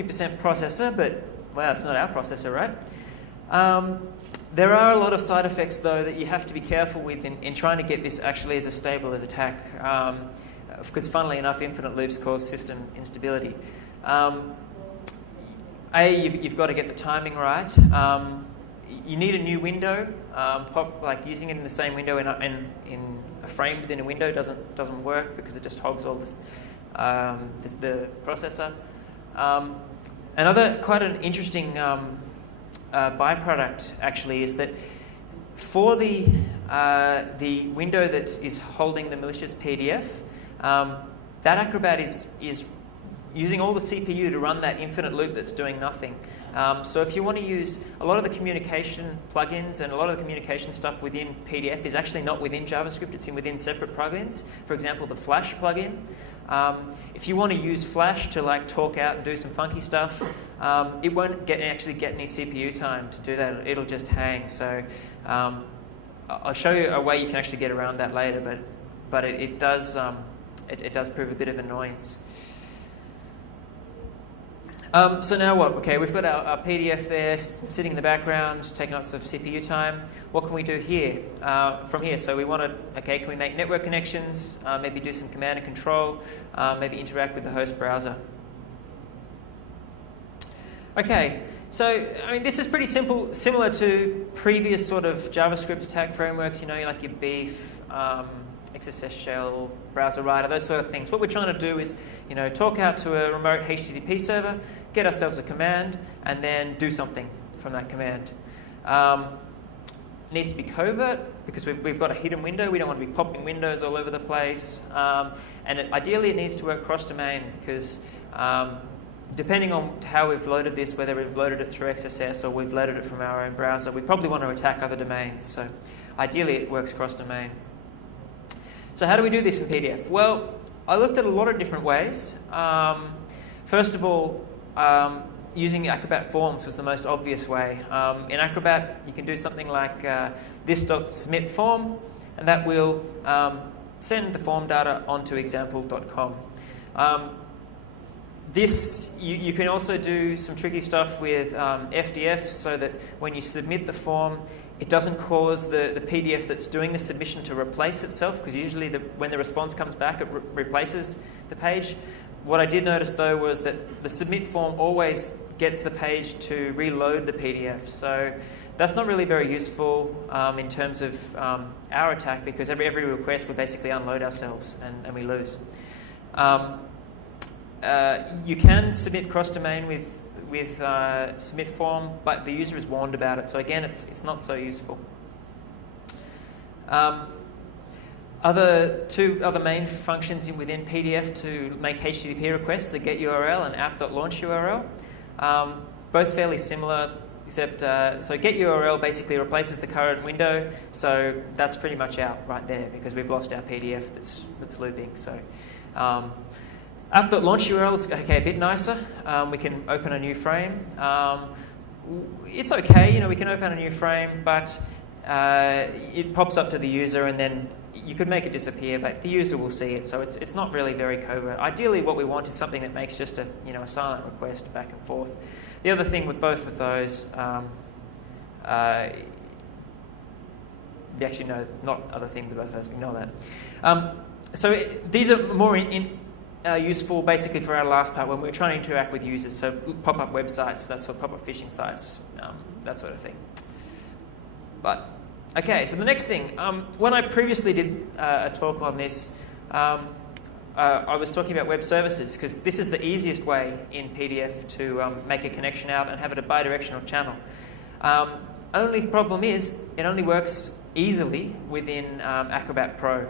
50% processor, but wow, it's not our processor, right? There are a lot of side effects, though, that you have to be careful with in trying to get this actually as stable as attack, because funnily enough, infinite loops cause system instability. You've got to get the timing right. You need a new window. Like using it in the same window in a frame within a window doesn't work because it just hogs all this, the processor. Another quite an interesting byproduct actually is that for the window that is holding the malicious PDF, that Acrobat is using all the CPU to run that infinite loop that's doing nothing. So if you want to use a lot of the communication plugins and a lot of the communication stuff within PDF is actually not within JavaScript, it's within separate plugins. For example, the Flash plugin. If you want to use Flash to like talk out and do some funky stuff, it won't actually get any CPU time to do that. It'll just hang. So I'll show you a way you can actually get around that later, but it does prove a bit of annoyance. So now what? Okay, we've got our PDF there sitting in the background, taking lots of CPU time. What can we do here? From here, so we want to, okay, can we make network connections, maybe do some command and control, maybe interact with the host browser. Okay, so I mean, this is pretty simple, similar to previous sort of JavaScript attack frameworks, you know, like your Beef, XSS shell, browser writer, those sort of things. What we're trying to do is, you know, talk out to a remote HTTP server, get ourselves a command, and then do something from that command. It needs to be covert because we've got a hidden window. We don't want to be popping windows all over the place. Ideally, it needs to work cross-domain because depending on how we've loaded this, whether we've loaded it through XSS or we've loaded it from our own browser, we probably want to attack other domains. So ideally, it works cross-domain. So how do we do this in PDF? Well, I looked at a lot of different ways. First of all, using Acrobat forms was the most obvious way. In Acrobat, you can do something like this.submit form, and that will send the form data onto example.com. You can also do some tricky stuff with FDF so that when you submit the form, it doesn't cause the PDF that's doing the submission to replace itself, because usually when the response comes back, it replaces the page. What I did notice, though, was that the submit form always gets the page to reload the PDF. So that's not really very useful in terms of our attack, because every request we basically unload ourselves and we lose. You can submit cross-domain with submit form, but the user is warned about it. So again, it's not so useful. Two other main functions within PDF to make HTTP requests are get URL and app.launch URL. Both fairly similar, except so get URL basically replaces the current window. So that's pretty much out right there because we've lost our PDF that's looping. So app.launch URL is okay, a bit nicer. We can open a new frame. It's okay, you know, we can open a new frame, but it pops up to the user and then you could make it disappear, but the user will see it, so it's not really very covert. Ideally, what we want is something that makes just a silent request back and forth. The other thing with both of those, actually no, not other thing with both of those. Ignore that. These are more useful basically for our last part when we're trying to interact with users. So pop-up websites, that sort of pop-up phishing sites, that sort of thing. But okay, so the next thing, when I previously did a talk on this, I was talking about web services because this is the easiest way in PDF to make a connection out and have it a bidirectional channel. Only the problem is it only works easily within Acrobat Pro.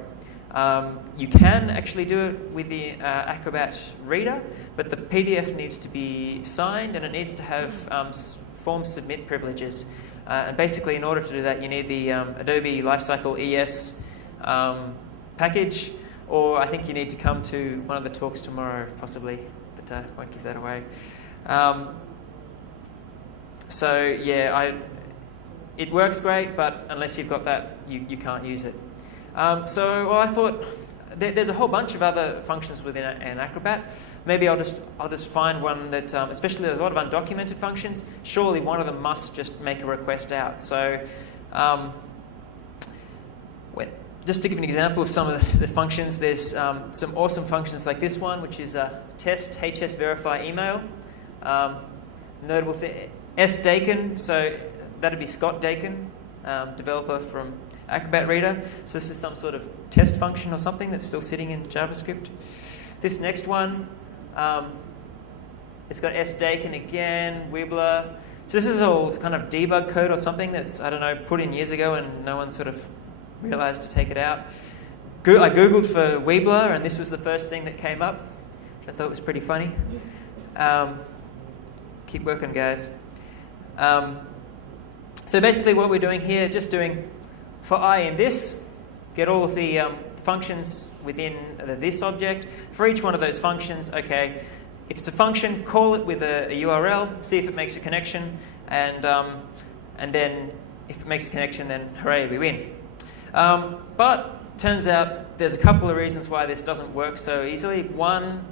You can actually do it with the Acrobat Reader, but the PDF needs to be signed and it needs to have form submit privileges. And basically, in order to do that, you need the Adobe Lifecycle ES package, or I think you need to come to one of the talks tomorrow, possibly, but I won't give that away. So yeah, it works great, but unless you've got that, you can't use it. So well, I thought there's a whole bunch of other functions within an Acrobat. Maybe I'll just find one that, especially there's a lot of undocumented functions. Surely one of them must just make a request out. So, just to give an example of some of the functions, there's some awesome functions like this one, which is test HS verify email. Notable thing, S. Dakin, so that'd be Scott Dakin, developer from Acrobat Reader. So this is some sort of test function or something that's still sitting in JavaScript. This next one, it's got S. Dakin again, Wibbler. So this is all kind of debug code or something that's, I don't know, put in years ago and no one sort of realized to take it out. I Googled for Wibbler and this was the first thing that came up, which I thought was pretty funny. Keep working, guys. So basically what we're doing here, just doing for I in this, get all of the functions within the this object. For each one of those functions, okay, if it's a function, call it with a URL, see if it makes a connection, and then if it makes a connection, then hooray, we win. But turns out there's a couple of reasons why this doesn't work so easily. One,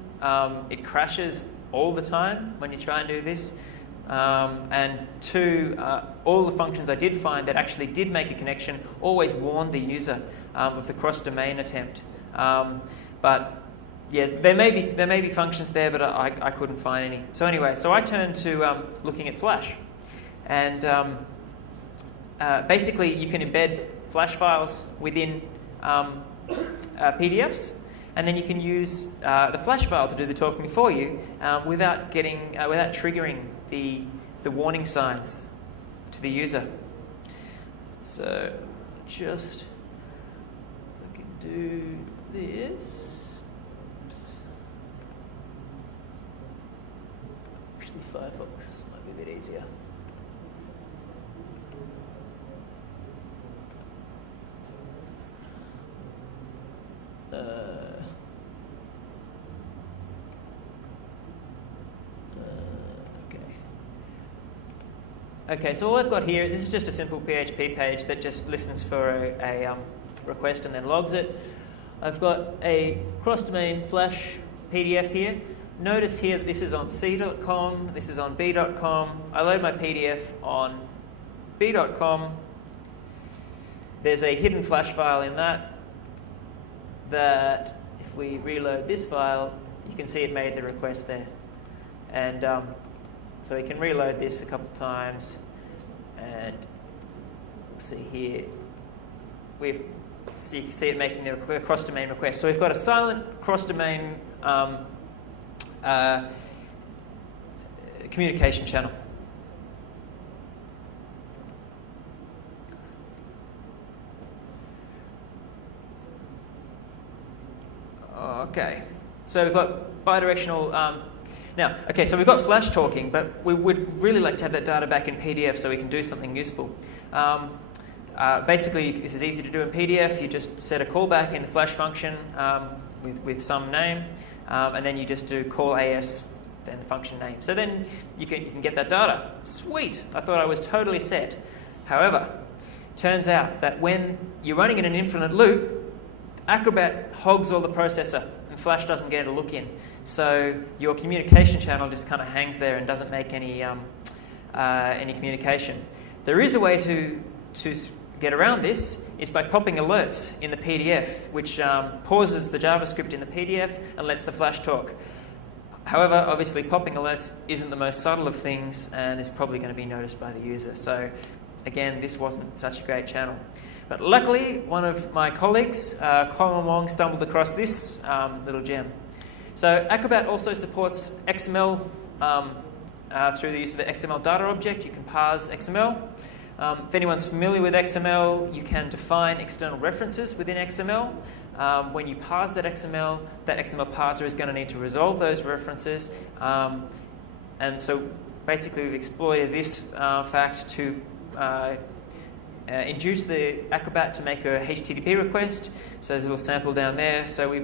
it crashes all the time when you try and do this. And two, all the functions I did find that actually did make a connection always warned the user of the cross-domain attempt. But yeah, there may be functions there, but I couldn't find any. So anyway, so I turned to looking at Flash, and basically you can embed Flash files within PDFs. And then you can use the Flash file to do the talking for you without triggering the warning signs to the user. So just I can do this. Oops. Actually, Firefox might be a bit easier. Okay, so all I've got here, this is just a simple PHP page that just listens for a request and then logs it. I've got a cross-domain Flash PDF here. Notice here that this is on C.com, this is on B.com. I load my PDF on B.com. There's a hidden Flash file in that if we reload this file, you can see it made the request there. And so we can reload this a couple of times, and we'll see here, you can see it making the cross-domain request. So we've got a silent cross-domain communication channel. Okay, so we've got bidirectional. Now, okay, so we've got Flash talking, but we would really like to have that data back in PDF so we can do something useful. Basically, this is easy to do in PDF. You just set a callback in the Flash function with some name, and then you just do call AS, then the function name. So then you can get that data. Sweet! I thought I was totally set. However, turns out that when you're running in an infinite loop, Acrobat hogs all the processor, and Flash doesn't get a look in. So your communication channel just kind of hangs there and doesn't make any communication. There is a way to get around this, is by popping alerts in the PDF, which pauses the JavaScript in the PDF and lets the Flash talk. However, obviously popping alerts isn't the most subtle of things and is probably going to be noticed by the user. So again, this wasn't such a great channel. But luckily, one of my colleagues, Colin Wong, stumbled across this little gem. So Acrobat also supports XML through the use of an XML data object. You can parse XML. If anyone's familiar with XML, you can define external references within XML. When you parse that XML parser is going to need to resolve those references. And so basically we've exploited this fact to induce the Acrobat to make a HTTP request. So there's a little sample down there. So we